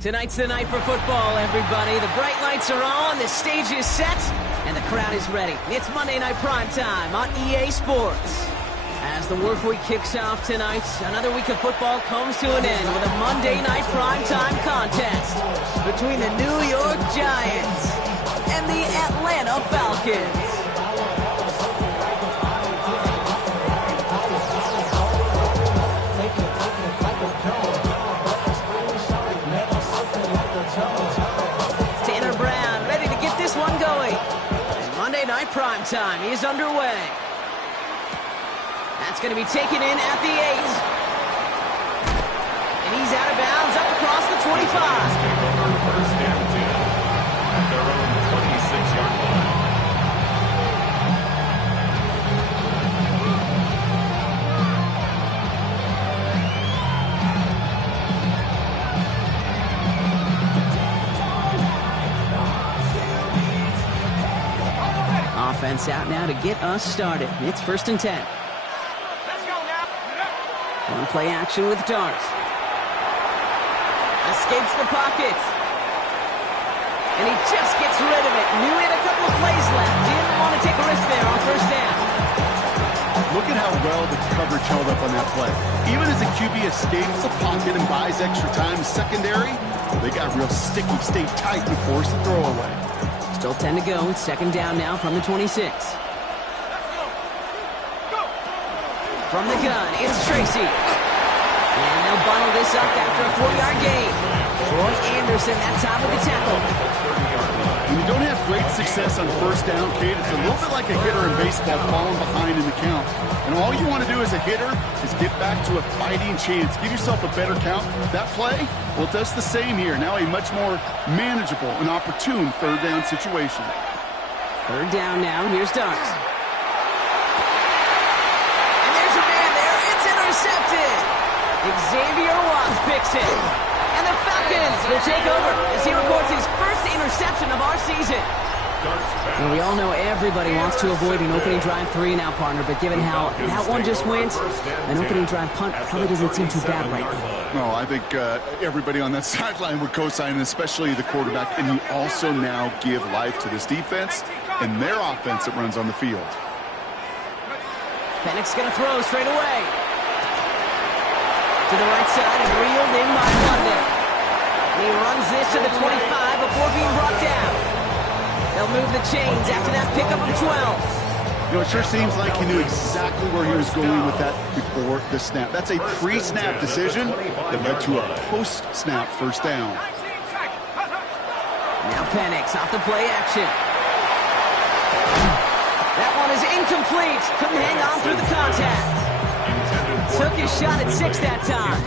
Tonight's the night for football, everybody. The bright lights are on, the stage is set, and the crowd is ready. It's Monday Night Primetime on EA Sports. As the work week kicks off tonight, another week of football comes to an end with a Monday Night Primetime contest between the New York Giants and the Atlanta Falcons. Primetime is underway. That's going to be taken in at the 8. And he's out of bounds up across the 25. First down 10 at their own 26-yard line. Offense out now to get us started. It's 1st and 10. Let's go now. One play action with Darts. Escapes the pocket. And he just gets rid of it. Knew he had a couple of plays left. Didn't want to take a risk there on 1st down. Look at how well the coverage held up on that play. Even as the QB escapes the pocket and buys extra time secondary, they got real sticky, stayed tight, and forced the throwaway. Still 10 to go. It's 2nd down now from the 26. From the gun, it's Tracy. And they'll bundle this up after a 4-yard gain. Troy Anderson that time with the tackle. When you don't have great success on 1st down, Kate, it's a little bit like a hitter in baseball falling behind in the count. And all you want to do as a hitter is get back to a fighting chance. Give yourself a better count. That play, well, it does the same here. Now a much more manageable and opportune 3rd down situation. 3rd down now. Here's Darts. And there's a man there. It's intercepted. Xavier Watts picks it. And the Falcons will take over as he records his first interception of our season. Well, we all know everybody wants to avoid an opening drive 3 now, partner, but given how that one just went, an opening drive punt probably doesn't seem too bad right now. No, I think everybody on that sideline would co-sign, especially the quarterback, and you also now give life to this defense and their offense that runs on the field. Penix's going to throw straight away. To the right side and reeled in by London. And he runs this to the 25 before being brought down. They'll move the chains after that pickup of 12. You know, it sure seems like he knew exactly where he was going with that before the snap. That's a pre-snap decision that led to a post-snap 1st down. Now Penix off the play action. That one is incomplete. Couldn't hang on through the contact. Took his shot at 6 that time.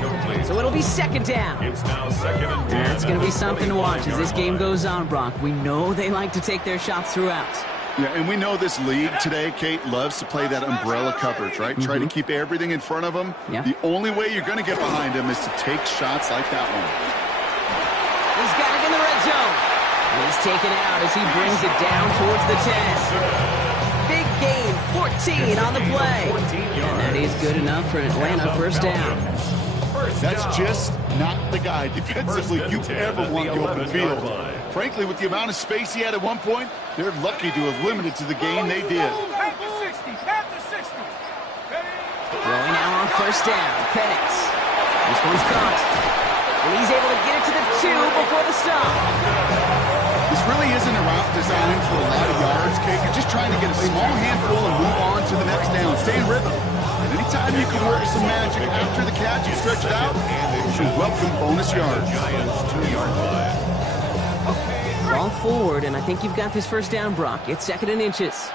So it'll be 2nd down. It's now 2nd and 10. That's going to be something to watch as this game goes on, Brock. We know they like to take their shots throughout. Yeah, and we know this league today, Kate, loves to play that umbrella coverage, right? Try to keep everything in front of them. Yeah. The only way you're going to get behind them is to take shots like that one. He's got it in the red zone. He's taken out as he brings it down towards the 10. Big gain, 14 on the play. And that is good enough for an Atlanta 1st down. That's down. just not the guy defensively you 10 ever at want the in the open 11-yard field. line. Frankly, with the amount of space he had at one point, they're lucky to have limited to the gain they did. Panther 60, Panther 60. Throwing now on first down. Penix. This one's caught. And he's able to get it to the 2 before the stop. This really isn't a route designed for a lot of yards, Kate. You're just trying to get a small handful and move on to the next down. Stay in rhythm. And anytime you can work some magic after the catch and stretch it out, you should welcome bonus yards. Giants 2-yard line. Ball forward, and I think you've got this first down, Brock. It's 2nd and inches.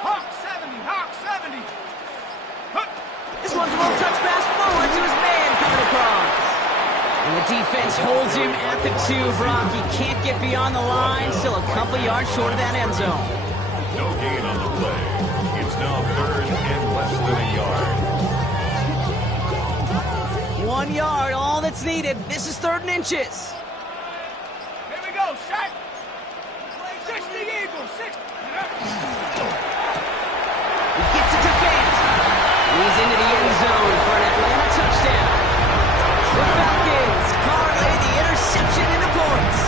Hawk 70, Hawk 70. This one's a little touch pass forward to his man coming across. And the defense holds him at the 2, Brock. He can't get beyond the line. Still a couple yards short of that end zone. No gain on the play. It's now 3rd and less than a yard. 1 yard, all that's needed. This is 3rd and inches. Here we go, Shaq. 60 Eagles, 60. He gets it to Fant. He's into the end zone for an Atlanta touchdown. The Falcons parlay the interception into points.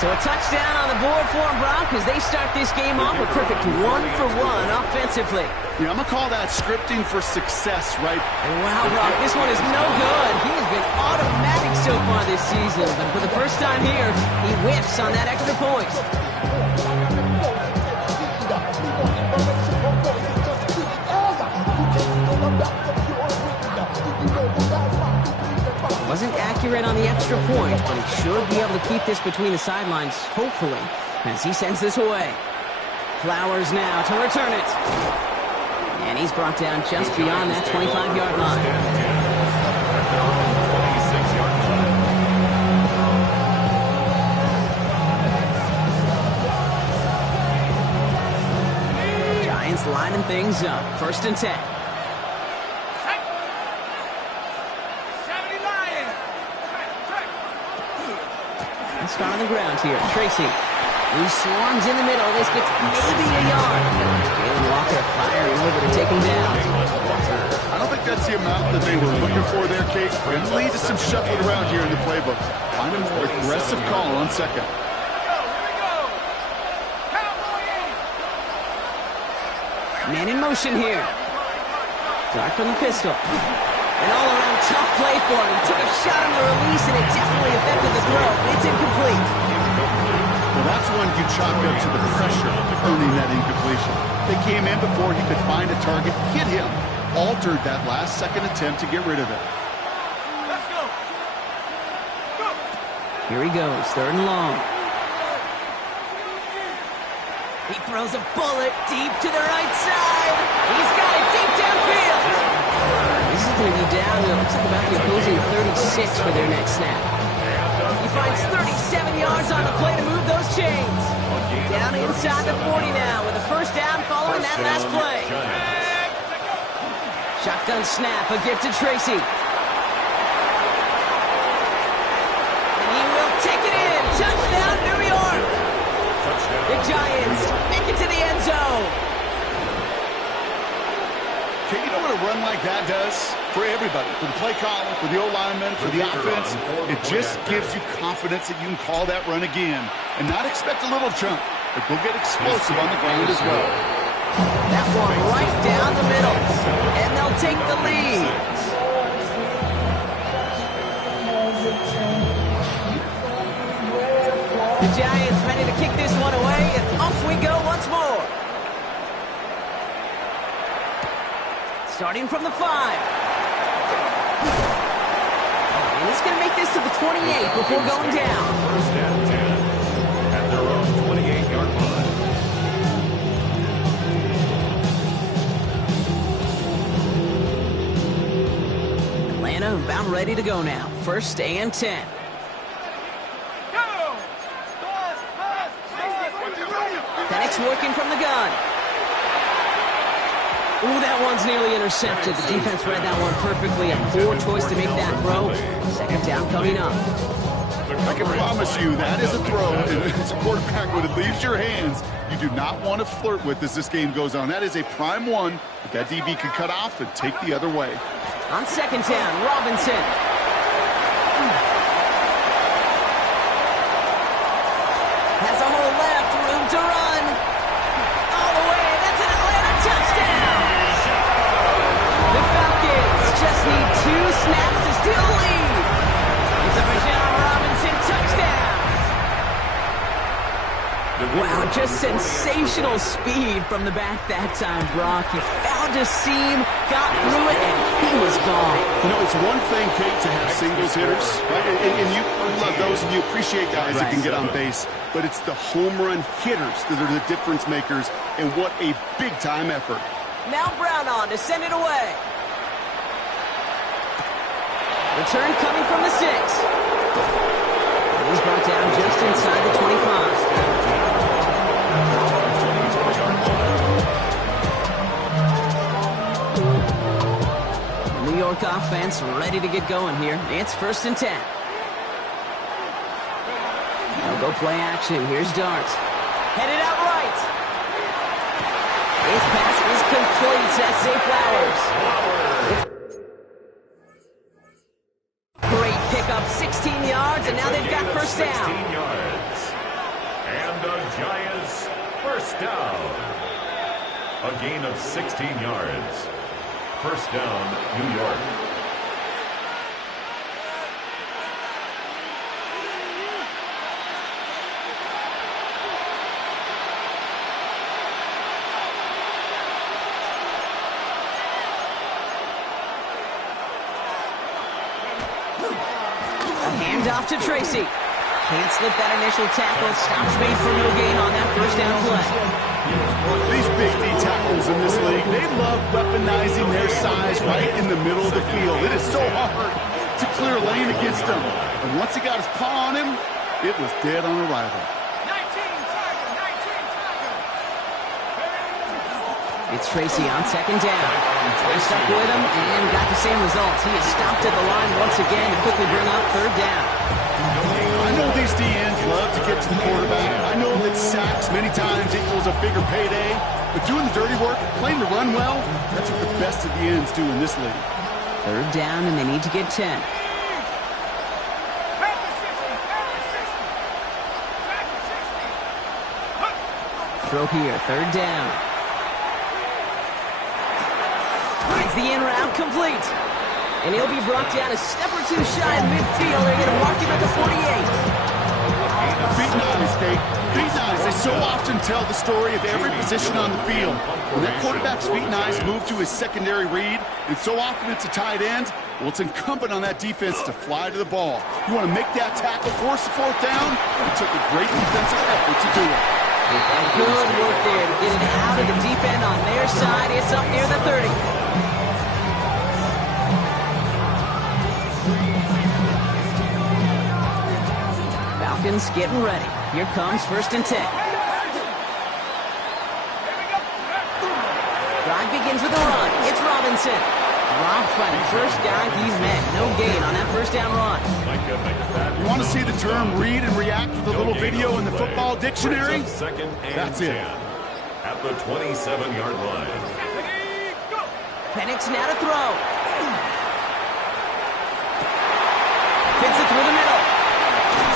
So a touchdown on the board for them, Brock, as they start this game off a perfect 1-for-1 offensively. Yeah, I'm going to call that scripting for success, right? And wow, Brock, this one is no good. He has been automatic so far this season, but for the first time here, he whiffs on that extra point. Wasn't accurate on the extra point, but he should be able to keep this between the sidelines, hopefully, as he sends this away. Flowers now to return it. And he's brought down just beyond that 25-yard line. At their own 26-yard line. Giants lining things up. 1st and 10. 70 Lions. Let's start on the ground here. Tracy. He swarms in the middle. This gets maybe a yard. Jalen Walker firing over to take him down. I don't think that's the amount that they were looking for there, Kate. Going to lead to some shuffling around here in the playbook. Find a more aggressive call on 2nd. Here we go. Cowboy Man in motion here. Dark from the pistol. An all-around tough play for him. He took a shot on the release, and it definitely affected the throw. It's incomplete. Well, that's one you chalk up to the pressure earning that incompletion. They came in before he could find a target, hit him, altered that last-second attempt to get rid of it. Let's go. Go. Here he goes, 3rd and long. He throws a bullet deep to the right side. He's got it deep downfield. This is going to be down to, looks like about the opposing 36 for their next snap. He finds 37 yards on the play to move those chains. Down inside the 40 now with a first down following that last play. Shotgun snap, a gift to Tracy. And he will take it in. Touchdown, New York. The Giants make it to the end zone. Okay, you know what a run like that does for everybody, for the play caller, for the O-lineman, for the offense? It just gives you confidence that you can call that run again and not expect a little chunk, but go get explosive on the ground as well. That one right down the middle, and they'll take the lead. The Giants ready to kick this one away, and off we go once more. Starting from the 5. And he's going to make this to the 28 before going down. 1st and 10 at their own 28-yard line. Atlanta about ready to go now. 1st and 10. Go. Penix working from the gun. Ooh, that one's nearly intercepted. The defense read that one perfectly. A poor choice to make that throw. 2nd down coming up. I can promise you that is a throw, and it's a quarterback when it leaves your hands, you do not want to flirt with as this game goes on. That is a prime one that DB can cut off and take the other way. On second down, Robinson. Has a hole left, room to run. All the way, that's an Atlanta touchdown. The Falcons just need 2 snaps to steal the lead. It's a Bijan Robinson touchdown. Wow, just sensational speed from the back that time, Brock. He found a seam, got through it, and he was gone. You know, it's one thing, Kate, to have singles hitters, right? And you love those, and you appreciate guys that can get on base. But it's the home run hitters that are the difference makers, and what a big-time effort. Now Brown on to send it away. Return coming from the 6. And he's brought down just inside the 25. The New York offense ready to get going here. It's 1st and 10. They'll go play action. Here's Darts. Headed out right. His pass is complete. That's Zay Flowers. Great pickup, 16 yards, and now they've got first down. 16 yards. And the Giants first down. A gain of 16 yards. First down, New York. Handoff to Tracy. Can't slip that initial tackle. Stops made for no gain on that first down play. These big D tackles in this league, they love weaponizing their size right in the middle of the field. It is so hard to clear a lane against them. And once he got his paw on him, it was dead on arrival. 19 tackle. It's Tracy on second down. They stuck with him and got the same results. He is stopped at the line once again to quickly bring up third down. I know these DNs love to get to the quarterback. I know that sacks many times equals a bigger payday. But doing the dirty work, playing to run well, that's what the best of the ends do in this league. Third down, and they need to get 10. Throw here, third down. Finds the in route complete. And he'll be brought down a step or two shy of midfield. They're going to mark him at the 48. Feet nice, Kate. Feet nice. They so often tell the story of every position on the field. When that quarterback's feet nice move to his secondary read, and so often it's a tight end, well, it's incumbent on that defense to fly to the ball. You want to make that tackle, force the fourth down? It took a great defensive effort to do it. And good work there to get it out of the deep end on their side. It's up near the 30. Falcons getting ready. Here comes 1st and 10. Drive begins with a run. It's Robinson. Dropped by the first guy he's met. No gain on that first down run. You want to see the term read and react with a little video in the football dictionary? That's it. At the 27-yard line. Penix now to throw. Fits it through the middle.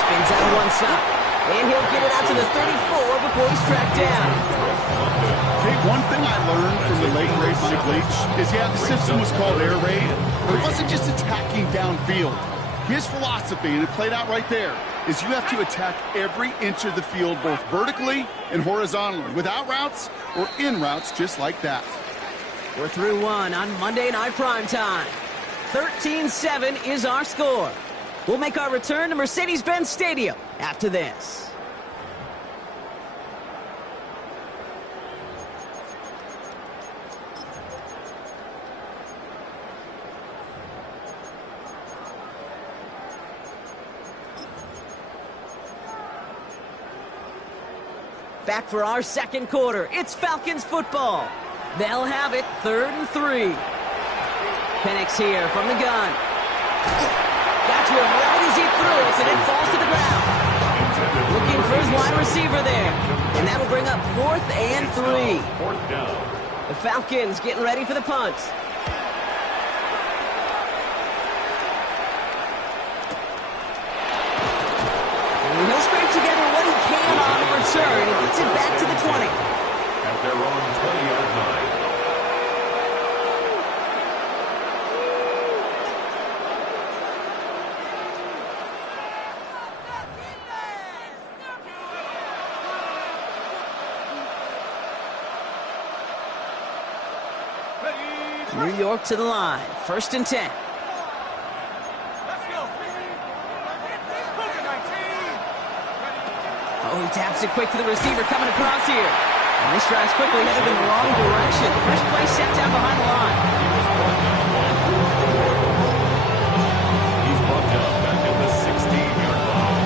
Spins out one side. And he'll get it out to the 34 before he's tracked down. Okay, one thing I learned from the late great Mike Leach is, yeah, the system was called air raid, but it wasn't just attacking downfield. His philosophy, and it played out right there, is you have to attack every inch of the field, both vertically and horizontally, without routes or in routes just like that. We're through one on Monday Night Primetime. 13-7 is our score. We'll make our return to Mercedes-Benz Stadium after this. Back for our second quarter. It's Falcons football. They'll have it 3rd and 3. Penix here from the gun. back to him right as he threw it, and it falls to the ground. Looking for his wide receiver there. And that'll bring up 4th and 3. Fourth down. The Falcons getting ready for the punt. And he'll scrape together what he can on the return and gets it back to the 20. At their own 20-yard line. New York to the line. 1st and 10. Let's go. Oh, he taps it quick to the receiver coming across here. And this drive's quickly headed in the wrong direction. First play set down behind the line. He's brought down back at the 16-yard line.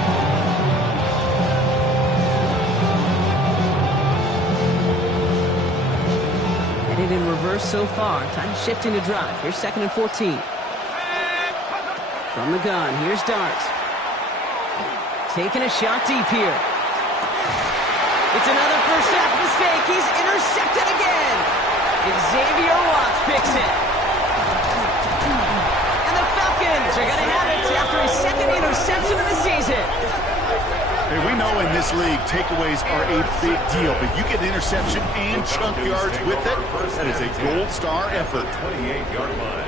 Headed in reverse so far. Time to shift into drive. Here's 2nd and 14. From the gun, here's Dart. Taking a shot deep here. It's another first half mistake. He's intercepted again. Xavier Watts picks it. And the Falcons are going to have it after his 2nd interception of the season. Hey, we know in this league, takeaways are a big deal, but you get interception and chunk yards with it, that is a gold star effort. 28-yard line.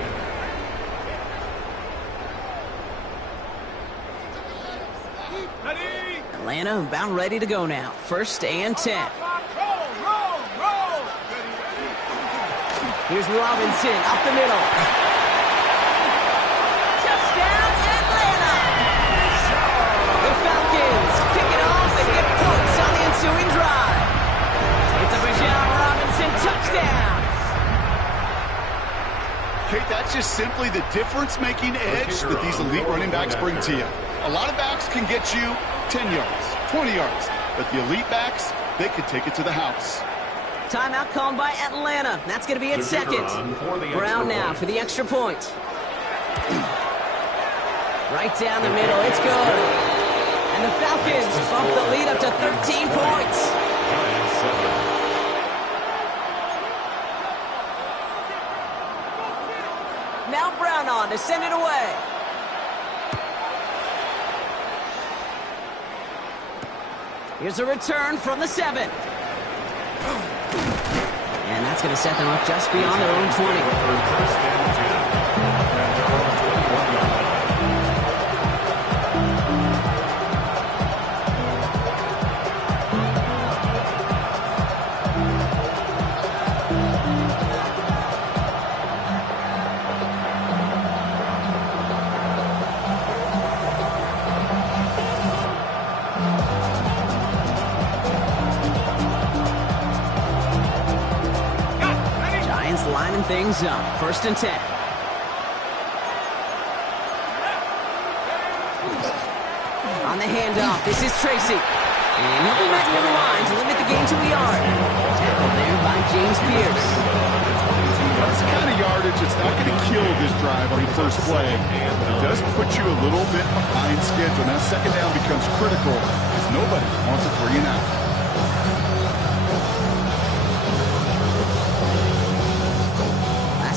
Atlanta about ready to go now. 1st and 10. Roll. Here's Robinson up the middle. Touchdown, Atlanta! The Falcons pick it off and get points on the ensuing drive. It's a Bijan Robinson touchdown. Kate, that's just simply the difference-making edge that these elite running backs bring to you. A lot of backs can get you 10 yards, 20 yards, but the elite backs, they can take it to the house. Timeout called by Atlanta. That's going to be at 2nd. Brown now for the extra point. Right down the middle. It's good. And the Falcons bump the lead up to 13 points. Giants 7. Now Brown on to send it away. Here's a return from the 7. And that's going to set them up just beyond their own 20. First and 10. At their own 21-yard line. Lining things up. 1st and 10. On the handoff, this is Tracy. And he'll be met near the line to limit the gain to a yard. Tackled there by James Pierce. That's the kind of yardage that's not going to kill this drive on the first play. It does put you a little bit behind schedule. Now 2nd down becomes critical because nobody wants a 3 and out.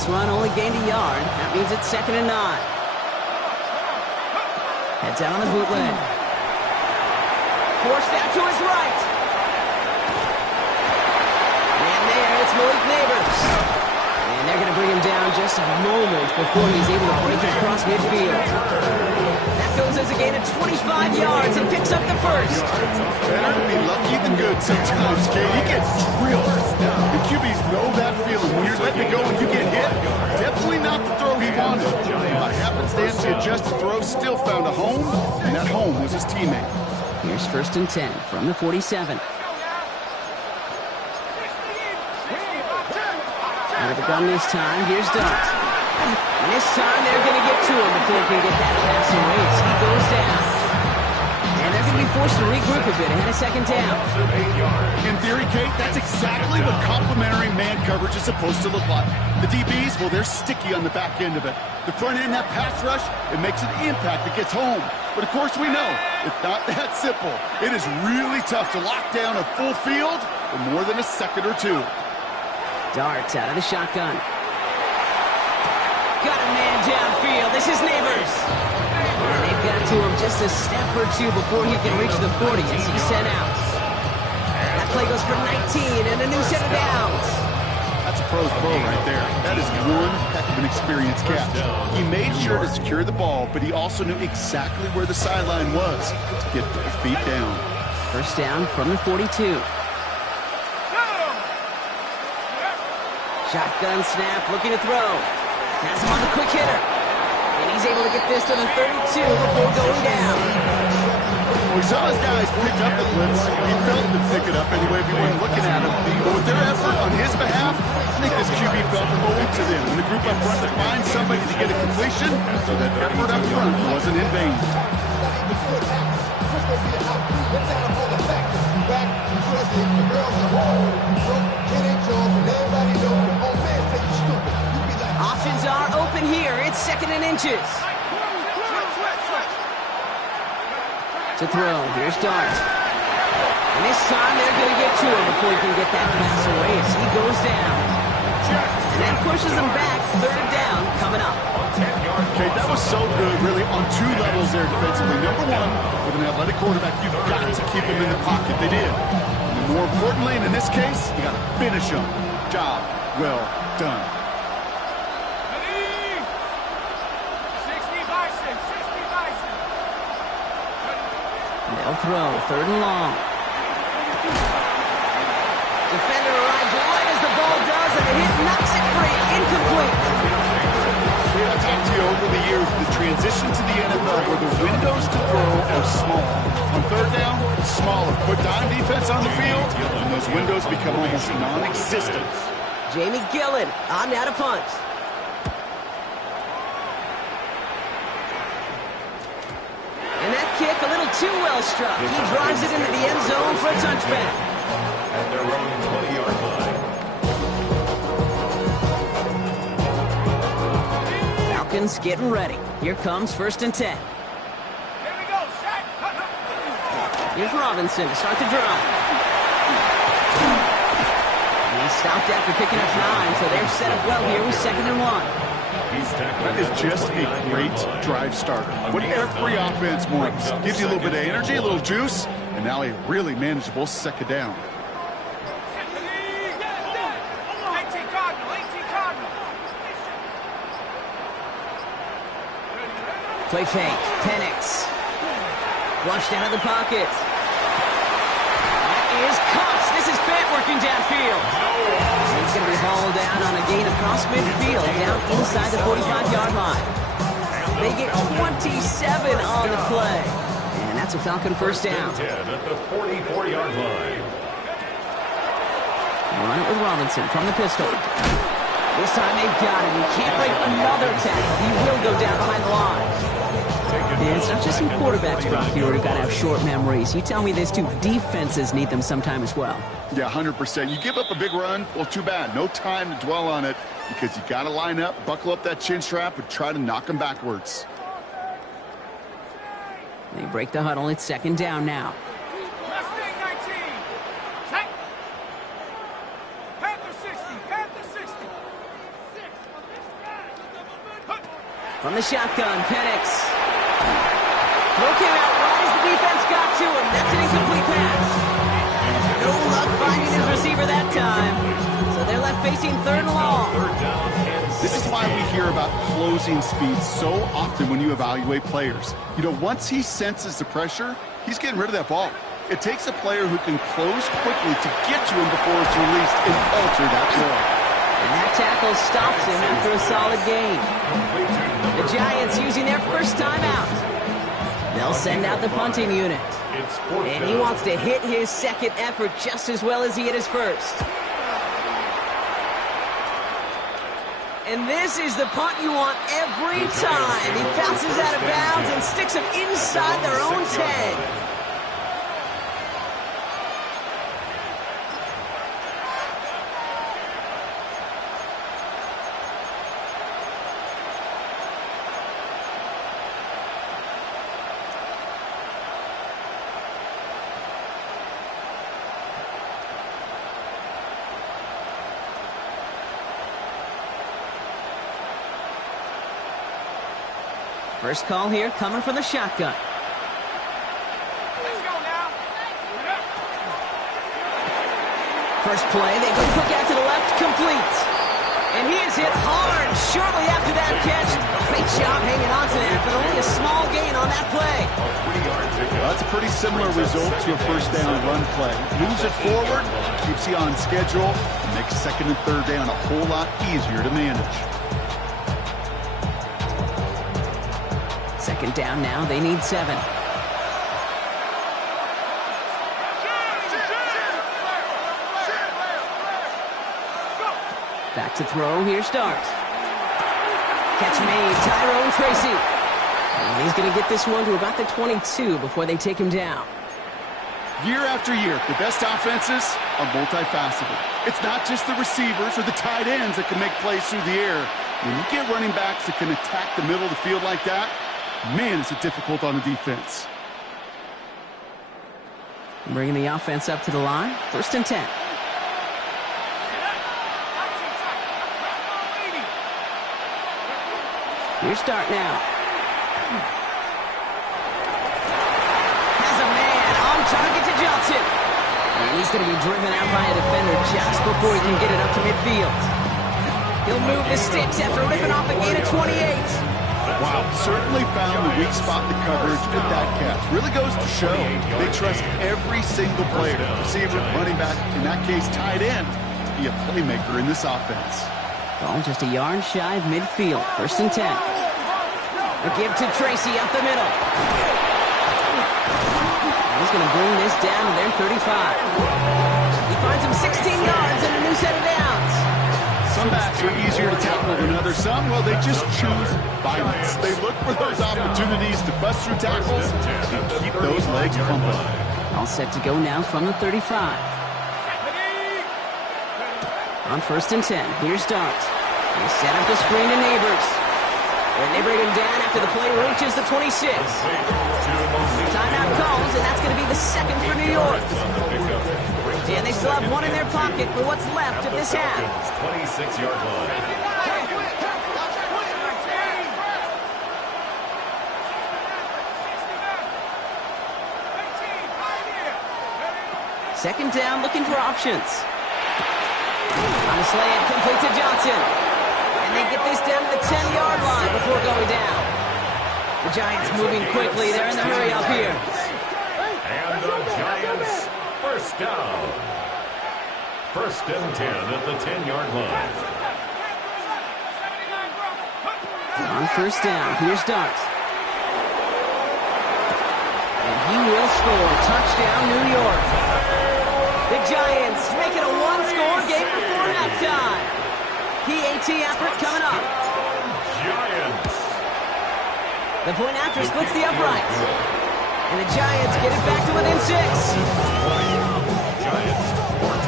Run only gained a yard. That means it's 2nd and 9. Heads out on the bootleg. Forced out to his right. And there, it's Malik Neighbors. And they're going to bring him down just a moment before he's able to break it across midfield. That goes as a gain of 25 yards and picks up the first. Better to be lucky than good sometimes, Kate. He gets drilled. The QBs know that feeling. When you're letting it go and you get hit, definitely not the throw he wanted. By happenstance, the adjusted throw still found a home, and that home was his teammate. Here's 1st and 10 from the 47. Out of the gun this time, here's Dart. And this time they're going to get to him before he can get that pass away as he goes down. And they're going to be be forced to regroup a bit ahead of second down. In theory, Kate, that's exactly what complementary man coverage is supposed to look like. The DBs, well, they're sticky on the back end of it. The front end, that pass rush, it makes an impact that gets home. But of course we know, it's not that simple. It is really tough to lock down a full field for more than a second or two. Darts out of the shotgun. Got a man downfield. This is Neighbors. And they've got to him just a step or two before he can reach the 40 as he's sent out. That play goes for 19 and a new set of downs. That's a pro's pro right there. That is one heck of an experienced catch. He made sure to secure the ball, but he also knew exactly where the sideline was to get both feet down. First down from the 42. Shotgun snap, looking to throw. Has him on the quick hitter. And he's able to get this to the 32 before going down. Well, we saw his guys pick up the blitz. He felt to pick it up anyway if he wasn't looking at him. But with their effort on his behalf, I think this QB felt owed to them. And the group up front to find somebody to get a completion, so that effort up front wasn't in vain. Options are open here. It's second and inches. To throw. Here's Dart. And this time they're going to get to him before he can get that pass away as he goes down. And that pushes him back. Third down coming up. Okay, that was so good, really, on two levels there defensively. Number one, with an athletic quarterback, you've got to keep him in the pocket. They did. And more importantly, and in this case, you got to finish him. Job well done. They'll throw. Third and long. Defender arrives right as the ball does, and the hit knocks it free. Incomplete. I've talked to you over the years, the transition to the NFL where the windows to throw are small. On third down, smaller. Put dime defense on the field, and those windows become almost non-existent. Jamie Gillen on now to punt. And that kick a little too well struck. He drives it into the end zone for a touchback. At their own 20-yard line. Falcons getting ready. Here comes first and 10. Here we go, Shaq. Here's Robinson to start the drive. He stopped after picking up 9, so they're set up well here with second and 1. That is just a great drive starter. What every offense wants. Gives you a little bit of energy, a little juice, and now a really manageable second down. 18 Cardinal. Play fake. Penix. Flushed out of the pocket. That is Cox. This is Fant working downfield. He's going to be hauled down on a gain across midfield, down inside the 45-yard line. They get 27 on the play. And that's a Falcon first down. 10 at the 44-yard line. Run it with Robinson from the pistol. This time they've got him. He can't break another tackle. He will go down behind the line. And it's not just some quarterbacks, Brock, here who've got to have short memories. You tell me these two defenses need them sometime as well. Yeah, 100%. You give up a big run, well, too bad. No time to dwell on it because you got to line up, buckle up that chin strap, and try to knock them backwards. They break the huddle. It's second down now. Mustang 19. Check. Panther 60. From the shotgun, Penix. Throw came out right as the defense got to him. That's an incomplete pass. No luck finding his receiver that time. So they're left facing third and long. This is why we hear about closing speed so often when you evaluate players. You know, once he senses the pressure, he's getting rid of that ball. It takes a player who can close quickly to get to him before it's released and alter that throw. And that tackle stops him after a solid gain. The Giants using their first timeout. They'll send out the punting unit. And he wants to hit his second effort just as well as he hit his first. And this is the punt you want every time. He bounces out of bounds and sticks him inside their own 10. First call here coming from the shotgun. Let's go now. First play, they go quick out to the left, complete. And he is hit hard shortly after that catch. Great job hanging on to that, but only a small gain on that play. Well, that's a pretty similar result to a first down run play. Moves it forward, keeps you on schedule, and makes second and third down a whole lot easier to manage. Second down now, they need 7. Back to throw, here starts. Catch made, Tyrone Tracy. And he's going to get this one to about the 22 before they take him down. Year after year, the best offenses are multifaceted. It's not just the receivers or the tight ends that can make plays through the air. When you get running backs that can attack the middle of the field like that, man, is it difficult on the defense. Bringing the offense up to the line. First and 10. Here start now. Has a man on target to Johnson. And he's going to be driven out by a defender just before he can get it up to midfield. He'll move the sticks after ripping off a gain of 28. Wow, certainly found the weak spot in the coverage with that catch. Really goes to show they trust every single player, receiver, running back, in that case tight end, to be a playmaker in this offense. Ball just a yard shy of midfield. First and 10. A give to Tracy up the middle. He's going to bring this down to their 35. He finds him 16 yards and a new set of downs. Some backs are easier to tackle than others. Some, well, they just choose violence. They look for those opportunities to bust through tackles and keep those legs pumping. All set to go now from the 35. On first and 10, here starts. They set up the screen to Neighbors. And they bring him down after the play reaches the 26. Timeout calls, and that's going to be the second for New York. And they still have one in their pocket for what's left of this half. 26-yard line. Second down, looking for options. On a slant, complete to Johnson. And they get this down to the 10-yard line before going down. The Giants moving quickly. They're in the hurry up here. And the Giants, first down. First and 10 at the 10-yard line. On first down, here starts. And he will score. Touchdown, New York. The Giants make it a one-score game before halftime. PAT effort coming up. Giants. The point after splits the uprights. And the Giants get it back to within 6. Giants 14.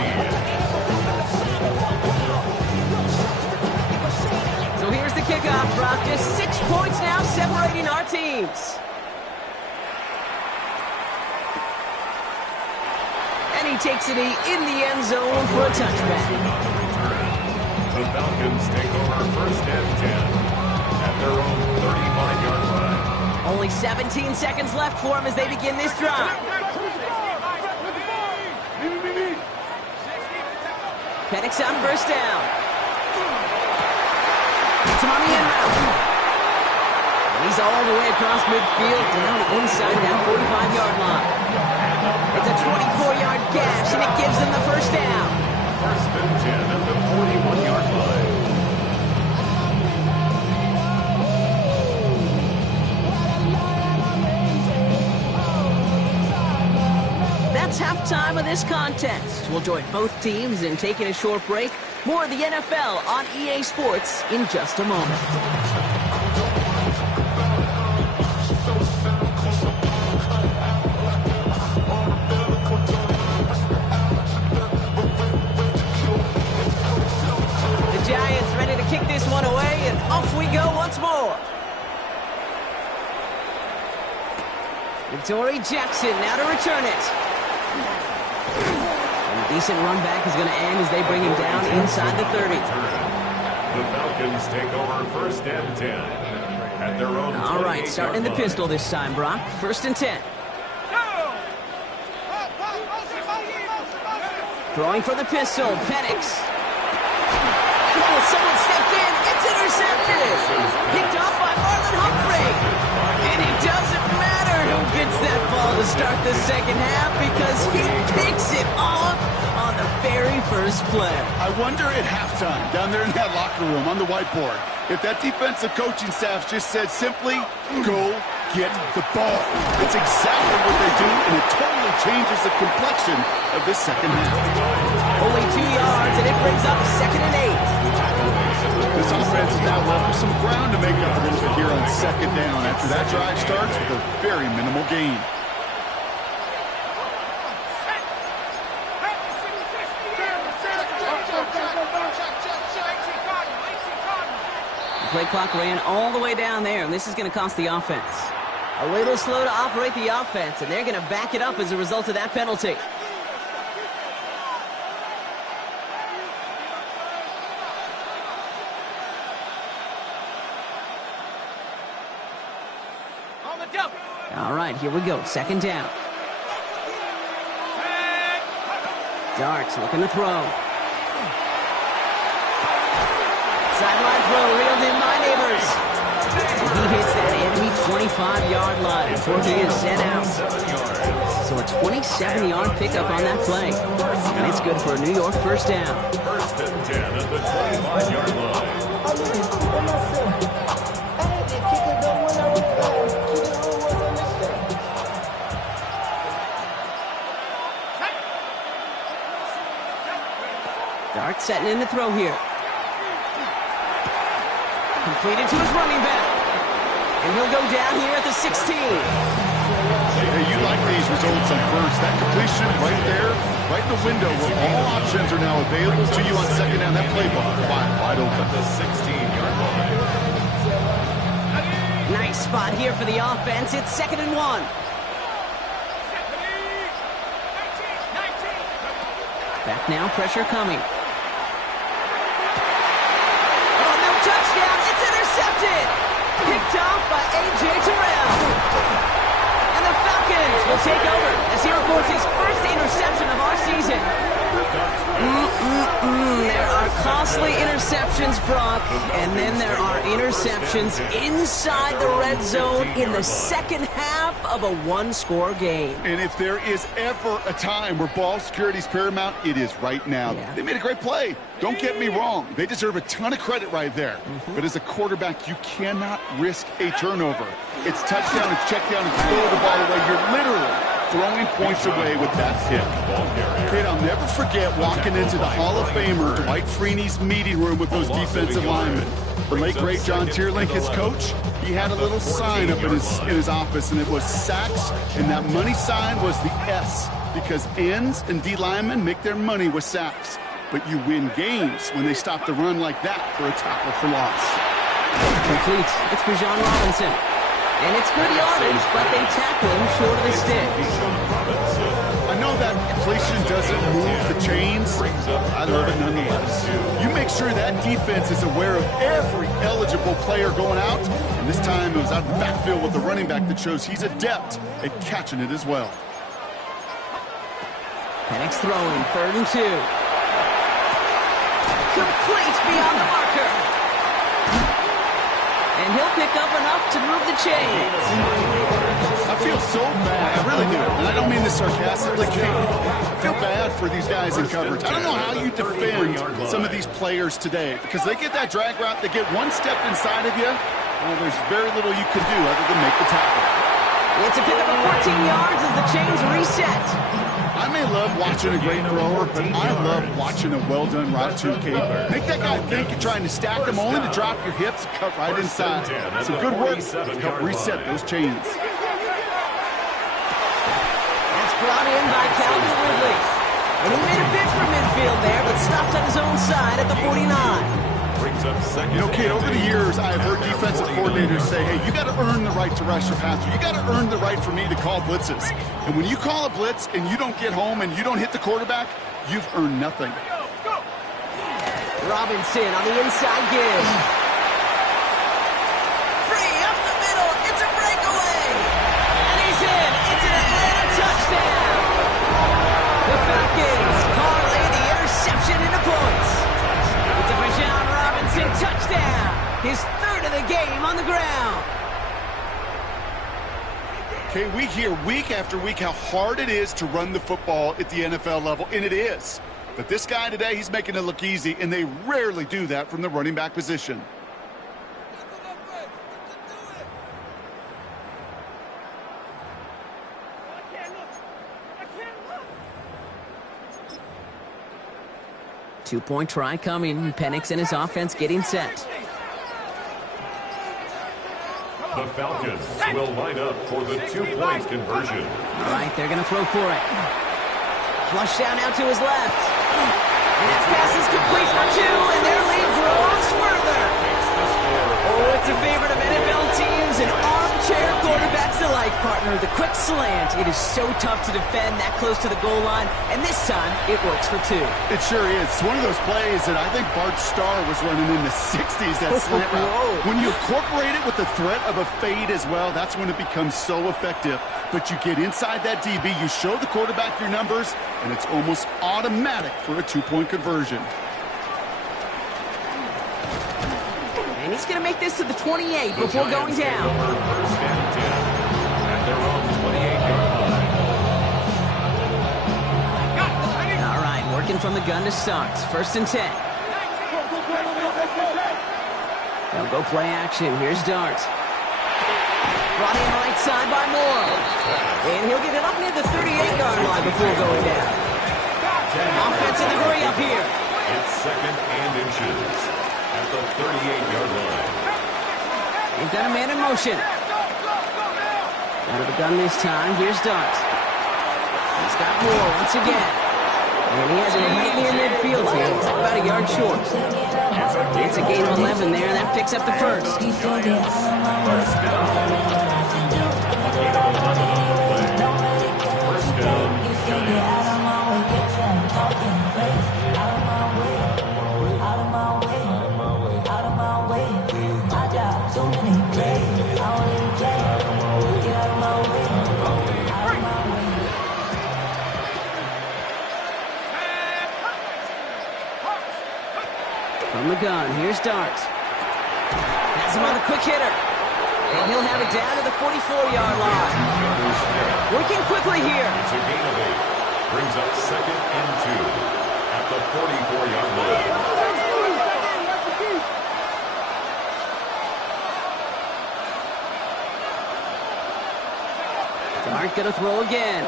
So here's the kickoff, Brock. Just 6 points now separating our teams. And he takes it in the end zone for a touchback. The Falcons take over first and 10 at their own 35-yard line. Only 17 seconds left for him as they begin this drive. Penix on first down. Gets him on the end route. He's all the way across midfield, down inside that 45-yard line. It's a 24-yard gash, and it gives them the first down. First and 10 at the 41-yard line. That's halftime of this contest. We'll join both teams in taking a short break. More of the NFL on EA Sports in just a moment. The Giants ready to kick this one away, and off we go once more. Adoree Jackson now to return it. And a decent run back is going to end as they bring him down inside the 30. The Falcons take over first and 10 at their own. All right, starting the pistol this time, Brock. 1st and 10. Throwing for the pistol, Penix. Oh, someone stepped in. It's intercepted. Picked off by Marlon Humphrey. And it doesn't matter who gets that ball to start the second half because he picks it off on the very first play. I wonder at halftime, down there in that locker room on the whiteboard, if that defensive coaching staff just said simply, go get the ball. It's exactly what they do, and it totally changes the complexion of this second half. Only 2 yards, and it brings up 2nd and 8. This offense is now left with some ground to make up a little bit here on 2nd down after that drive starts with a very minimal gain. The play clock ran all the way down there, and this is going to cost the offense. A little slow to operate the offense, and they're going to back it up as a result of that penalty. All right, here we go. 2nd down. Darts looking to throw. Sideline throw reeled in by Neighbors. He hits that enemy 25-yard line before he is sent out. So a 27-yard pickup on that play. And it's good for a New York 1st down. 1st and 10 at the 25-yard line. Dart setting in the throw here. Completed to his running back. And he'll go down here at the 16. Hey, you like these results on 1st. That completion right there, right in the window where all options are now available to you on 2nd down. That play wide open. The 16-yard line. Nice spot here for the offense. It's 2nd and 1. Back now, pressure coming. Touchdown, it's intercepted! Picked off by A.J. Terrell. And the Falcons will take over as he records his 1st interception of our season. There are costly interceptions, Brock, and then there are interceptions inside the red zone in the second half of a one-score game. And if there is ever a time where ball security is paramount, it is right now. Yeah. They made a great play. Don't get me wrong. They deserve a ton of credit right there. But as a quarterback, you cannot risk a turnover. It's touchdown, it's check down, it's throw the ball away. You're literally throwing points away with that pick. Kid, I'll never forget walking into the Hall of Famer Mike Freeney's meeting room with those defensive linemen. The late, great John Tierlink, his coach, he had a little sign up in his office, and it was sacks, and that money sign was the S, because ends and D linemen make their money with sacks. But you win games when they stop the run like that for a tackle for loss. Complete. It's Bijan Robinson. And it's good yardage, but they tackle him short of the sticks. I know that inflation doesn't move the chains. I love it nonetheless. You make sure that defense is aware of every eligible player going out. And this time it was out of the backfield with the running back that shows he's adept at catching it as well. Penix throwing, 3rd and 2. Complete beyond the marker. And he'll pick up enough to move the chains. I feel so bad. I really do. And I don't mean this sarcastically. I feel bad for these guys in coverage. I don't know how you defend some of these players today, because they get that drag route, they get one step inside of you, well, there's very little you can do other than make the tackle. It's a pickup of 14 yards as the chains reset. I may love watching a great thrower, but I love watching a well-done route too, Kate. Make that guy think you're trying to stack them only to drop your hips and cut right inside. Some good work to help reset those chains. That's brought in by Calvin Ridley. And he made a bid for midfield there, but stopped on his own side at the 49. You know, Kate, over the years, I've heard defensive coordinators say, hey, you got to earn the right to rush your passer. You got to earn the right for me to call blitzes. And when you call a blitz and you don't get home and you don't hit the quarterback, you've earned nothing. Robinson on the inside give. Free up Okay, we hear week after week how hard it is to run the football at the NFL level, and it is. But this guy today, he's making it look easy, and they rarely do that from the running back position. Two-point try coming. Penix and his offense getting set. The Falcons will line up for the 2-point conversion. All right, they're going to throw for it. Flush down out to his left. And that pass is complete for 2, and their lead grows further. Oh, it's a favorite of NFL teams, and armchair quarterbacks alike, partner. The quick slant. It is so tough to defend that close to the goal line, and this time it works for 2. It sure is. It's one of those plays that I think Bart Starr was running in the 60s, that slant route. When you incorporate it with the threat of a fade as well, that's when it becomes so effective. But you get inside that DB, you show the quarterback your numbers, and it's almost automatic for a 2-point conversion. And he's going to make this to the 28 before going down. First and 10 at their own 28-yard line. All right, working from the gun to start. First and 10. They'll go play action. Here's Dart. Brought in right side by Moore. And he'll get it up near the 38-yard line before going down. Offense in the hurry up here. It's second and inches at the 38-yard line. They've got a man in motion. Out of the gun this time. Here's Dart. He's got Moore once again. And he has it right near midfield here. He's about a yard short. It's a gain of 11 there. That picks up the first. First down. A gain of 11 on the play. First down, Giants. From the gun, here's Dart. That's him on the quick hitter. And he'll have it down to the 44-yard line. Working quickly here. It's a gain of 8. Brings up second and 2 at the 44-yard line. Dart gonna throw again.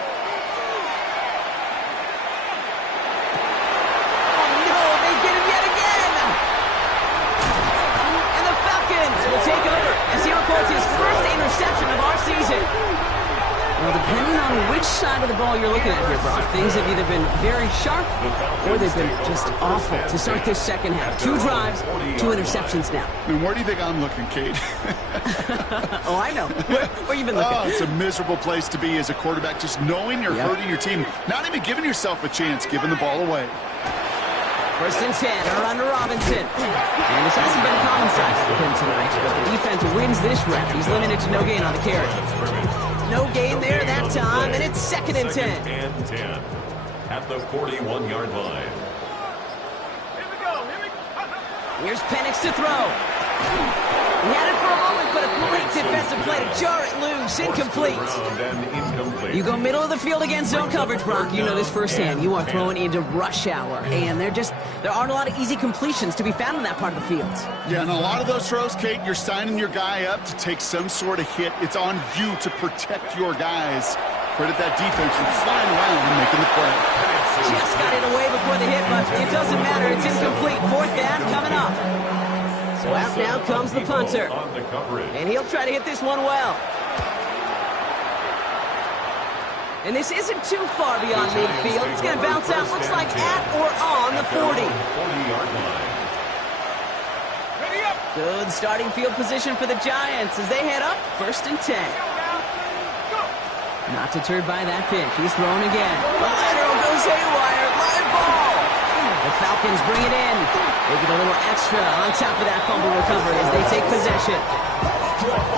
Will take over as he records his first interception of our season. Well, depending on which side of the ball you're looking at here, Brock, things have either been very sharp or they've been just awful to start this second half. 2 drives, 2 interceptions now. And where do you think I'm looking, Kate? Oh, I know. Where you been looking? Oh, it's a miserable place to be as a quarterback, just knowing you're hurting your team, not even giving yourself a chance, giving the ball away. First and 10, around to Robinson. And this hasn't been a common size for him tonight, but the defense wins this round. He's limited to no gain on the carry. No gain there that time, and it's second and 10. Second and 10 at the 41-yard line. Here we go. Here's Penix to throw. He had it for a moment, but a great defensive play to jar it loose. Incomplete. You go middle of the field against zone coverage, Brock. You know this firsthand. You are throwing into rush hour, and there aren't a lot of easy completions to be found in that part of the field. Yeah, and a lot of those throws, Kate, you're signing your guy up to take some sort of hit. It's on you to protect your guys. Credit that defense for flying around and making the play. Just got it away before the hit, but it doesn't matter. It's incomplete. Fourth down coming up. So out now comes the punter. And he'll try to hit this one well. And this isn't too far beyond midfield. It's going to bounce out, looks like at or on the 40. 40-yard line. Good starting field position for the Giants as they head up first and 10. Not deterred by that pitch. He's throwing again. The lateral goes haywire. Live ball. The Falcons bring it in. They get a little extra on top of that fumble recovery as they take possession.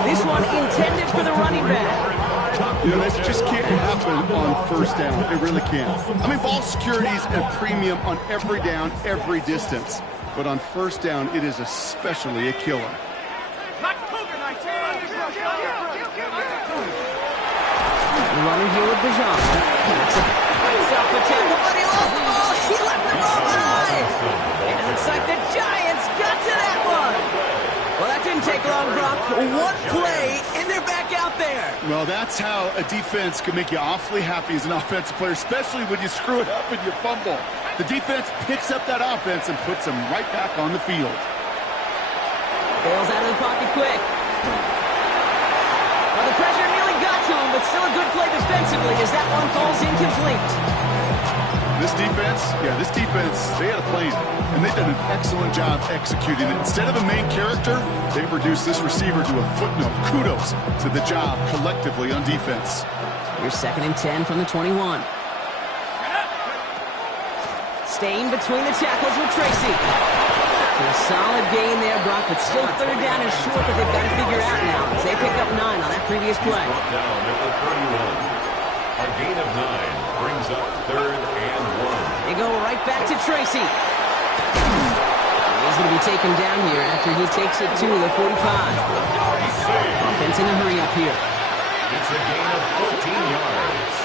This one intended for the running back. You know, this just can't happen on first down. It really can't. I mean, ball security is a premium on every down, every distance. But on first down, it is especially a killer. running here with Bijan. Fights up a tackle, but he lost the ball. He left the ball behind. And it looks like the Giants got to that one. Well, that didn't take long, Brock. One play, and they're back out there. Well, that's how a defense can make you awfully happy as an offensive player, especially when you screw it up and you fumble. The defense picks up that offense and puts them right back on the field. Bails out of the pocket quick. Well, the pressure nearly got to him, but still a good play defensively as that one falls incomplete. This defense, they had a plan, and they've done an excellent job executing it. Instead of a main character, they've reduced this receiver to a footnote. Kudos to the job collectively on defense. Here's 2nd and 10 from the 21. Staying between the tackles with Tracy. So a solid gain there, Brock, but still 3rd down and short that they've got to figure out now as they pick up 9 on that previous play. Brought down at the 31. A gain of 9 brings up 3rd and 1. They go right back to Tracy. He's going to be taken down here after he takes it to the 45. Offense in a hurry up here. It's a gain of 14 yards.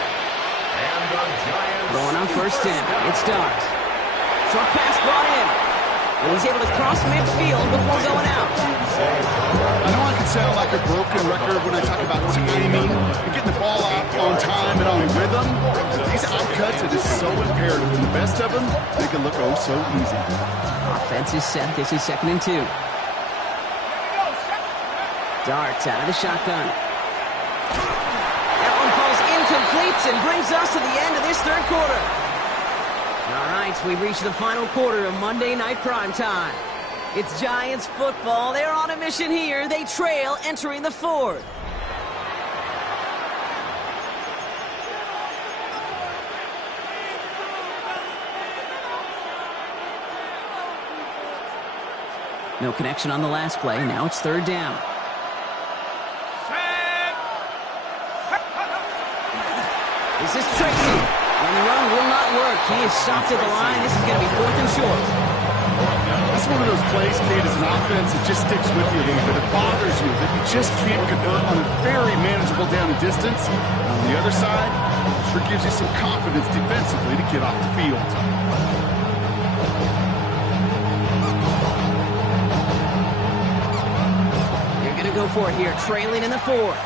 And the Giants Throwing on 1st down. It's Dart. Short pass brought in. And he's able to cross midfield before going out. I know I can sound like a broken record when I talk about timing and getting the ball out on time and on rhythm. These outcuts, it is so imperative. And the best of them, they can look oh so easy. Offense is set. This is 2nd and 2. Darts out of the shotgun. That one falls incomplete and brings us to the end of this 3rd quarter. All right, we've reached the final quarter of Monday Night Primetime. It's Giants football. They're on a mission here. They trail entering the 4th. No connection on the last play. Now it's 3rd down. This is Tracy. And the run will not work. He is stopped at the line. This is going to be 4th and short. That's one of those plays, Kate, as an offense, it just sticks with you a little bit. It bothers you that you just can't convert on a very manageable down and distance. And on the other side, it sure gives you some confidence defensively to get off the field. They're going to go for it here, trailing in the 4th.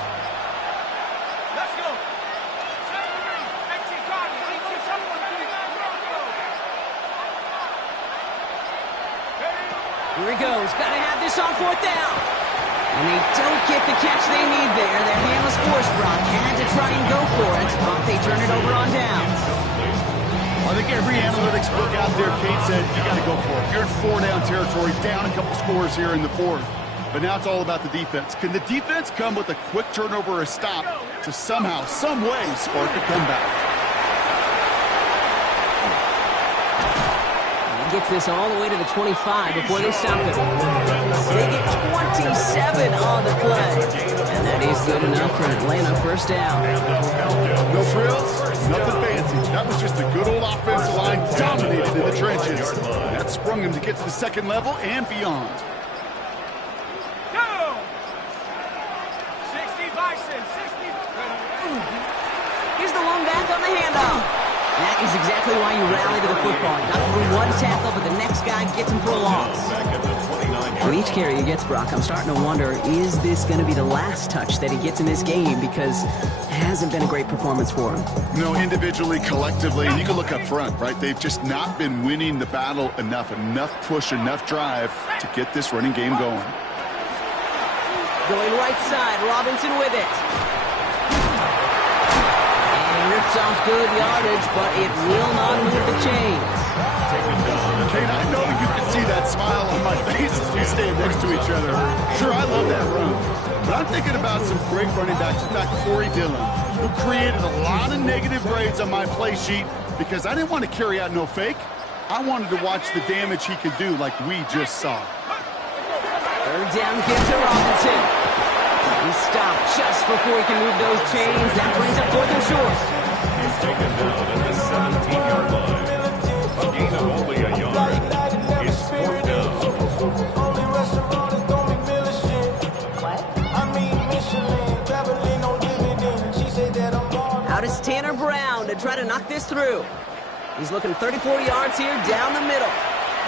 Here he goes. Got to have this on 4th down. And they don't get the catch they need there. Their handless force, Brock, had to try and go for it, but they turn it over on downs. I think every analytics book out there, Kate said, you got to go for it. You're in 4-down territory, down a couple scores here in the 4th. But now it's all about the defense. Can the defense come with a quick turnover or a stop to somehow, some way, spark a comeback? Gets this all the way to the 25 before they stop it. They get 27 on the play. And that is good enough for an Atlanta 1st down. No frills, nothing fancy. That was just a good old offensive line dominated in the trenches. That sprung him to get to the 2nd level and beyond. Go! 60 Bison, 60. Here's the one back on the handoff. That is exactly why you rally to the football. Not through one tackle, but the next guy gets him for a loss. With each carry he gets, Brock, I'm starting to wonder, is this going to be the last touch that he gets in this game? Because it hasn't been a great performance for him. No, individually, collectively, and you can look up front, right? They've just not been winning the battle enough push, enough drive to get this running game going. Going right side, Robinson with it. Rips off good yardage, but it will not move the chains. Kate, I know you can see that smile on my face as we stand next to each other. Sure, I love that run. But I'm thinking about some great running backs. In fact, Corey Dillon, who created a lot of negative grades on my play sheet because I didn't want to carry out no fake. I wanted to watch the damage he could do like we just saw. 3rd down give to Robinson. He stopped just before he can move those chains. That brings up 4th and short. He's taken down at the 17-yard line. A gain of only a yard. It's 4th down. try to knock this through. He's looking 34 yards here down the middle.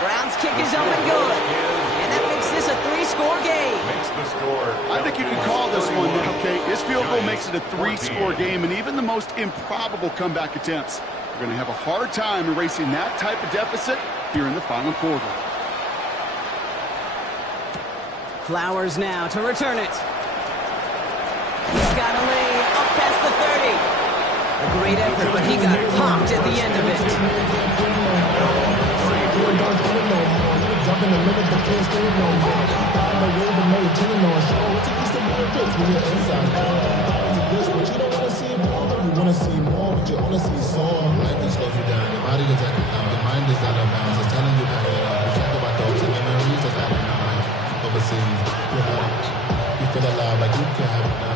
Brown's kick is up and good. And that makes this a 3-score game. Makes the score. I think you can call this one now, okay? This field goal makes it a 3-score game, and even the most improbable comeback attempts are going to have a hard time erasing that type of deficit here in the final quarter. Flowers now to return it. He's got a lane up past the 30. A great effort, but he got popped at the end of it.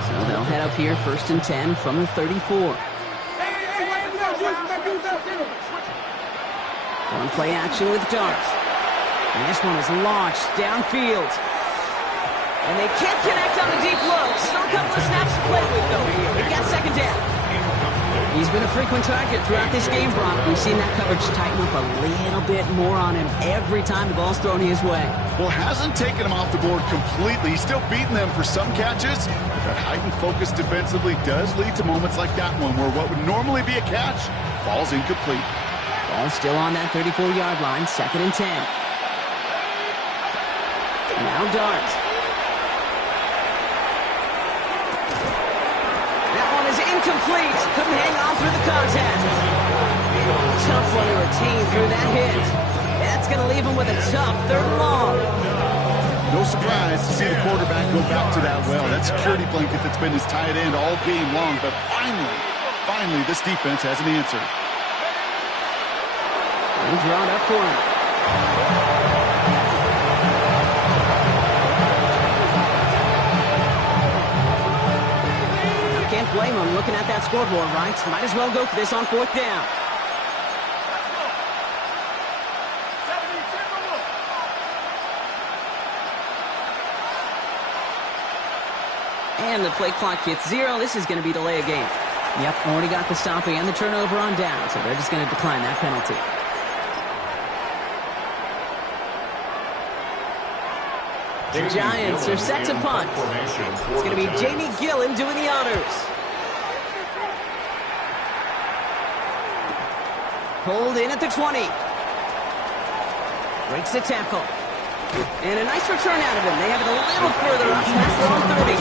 So they'll head up here, 1st and 10 from the 34. One play action with Darts. And this one is launched downfield. And they can't connect on the deep look. Still a couple of snaps to play with, though, here. They've got 2nd down. He's been a frequent target throughout this game, Brock. We've seen that coverage tighten up a little bit more on him every time the ball's thrown his way. Well, hasn't taken him off the board completely. He's still beating them for some catches. That heightened focus defensively does lead to moments like that one where what would normally be a catch falls incomplete. Ball still on that 34-yard line, 2nd and 10. Now Dart. That one is incomplete. Couldn't hang on through the contact. Tough one to retain through that hit. That's going to leave him with a tough 3rd and long. No surprise to see the quarterback go back to that well. That security blanket that's been his tight end all game long. But finally, this defense has an answer. And drawn up for him. You can't blame him looking at that scoreboard, right? Might as well go for this on 4th down. And the play clock hits 0. This is going to be delay a game. Yep, already got the stop and the turnover on down, so they're just going to decline that penalty. The Giants are set to punt. It's going to be Jamie Gillen doing the honors. Pulled in at the 20. Breaks the tackle. And a nice return out of him. They have it a little further up past their own 30.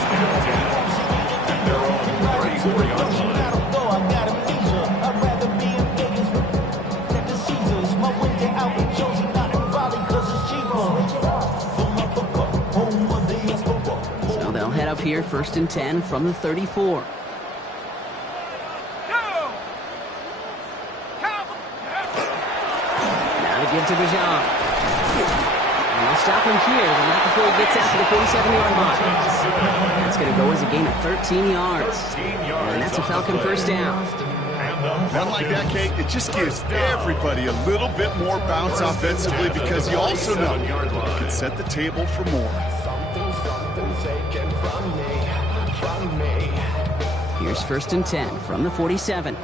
So they'll head up here, 1st and 10 from the 34. Now to give to Bijan. And they'll stop him here, but not before he gets out to the 47-yard line. That's going to go as a gain of 13 yards. And that's a Falcon 1st down. Not like that, Kate. It just gives everybody a little bit more bounce offensively because you also know you can set the table for more. Here's 1st and 10 from the 47.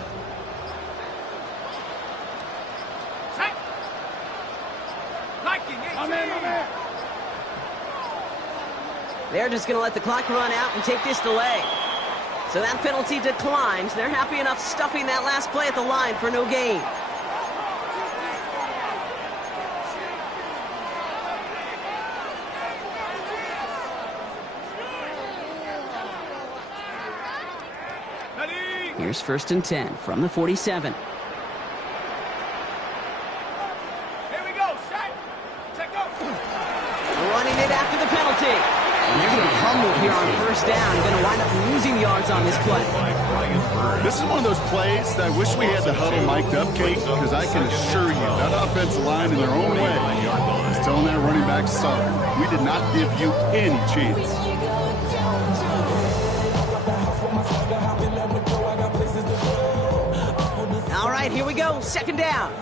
They're just going to let the clock run out and take this delay. So that penalty declines. They're happy enough stuffing that last play at the line for no gain. Here's 1st and 10 from the 47. Here we go, set, go. Running it after the penalty. And they're going to humble here on 1st down. Going to wind up losing yards on this play. This is one of those plays that I wish we had the huddle mic'd up, Kate, because I can assure you that offensive line in their own way is telling that running back, sorry, we did not give you any chance. All right, here we go. 2nd down.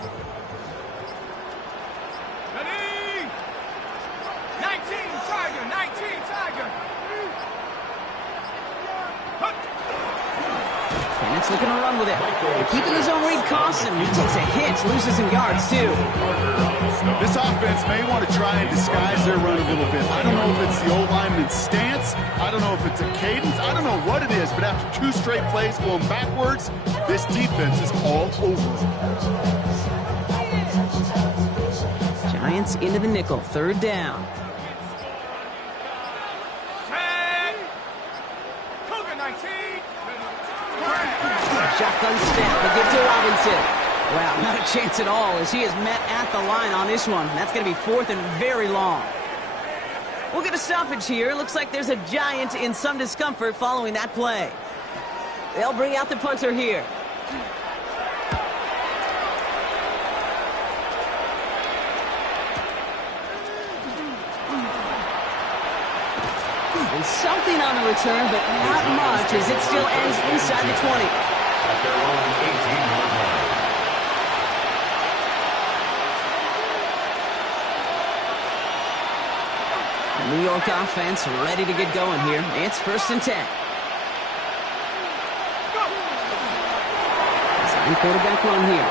Ready? 19, Tiger, 19, Tiger. And it's looking to run with it. And keeping his own read costs him. He takes a hit, loses some yards, too. This offense may want to try and disguise their run a little bit. I don't know if it's the old lineman's stance. I don't know if it's a cadence. I don't know what it is, but after 2 straight plays going backwards, this defense is all over. Giants into the nickel, 3rd down. Shotgun snap, they give to Robinson. Wow, not a chance at all as he is met at the line on this one. That's going to be 4th and very long. We'll get a stoppage here. Looks like there's a Giant in some discomfort following that play. They'll bring out the punter here. And something on the return, but not much as it still ends inside the 20. At their own 18-yard line. The New York offense ready to get going here. It's 1st and 10. Design quarterback run here.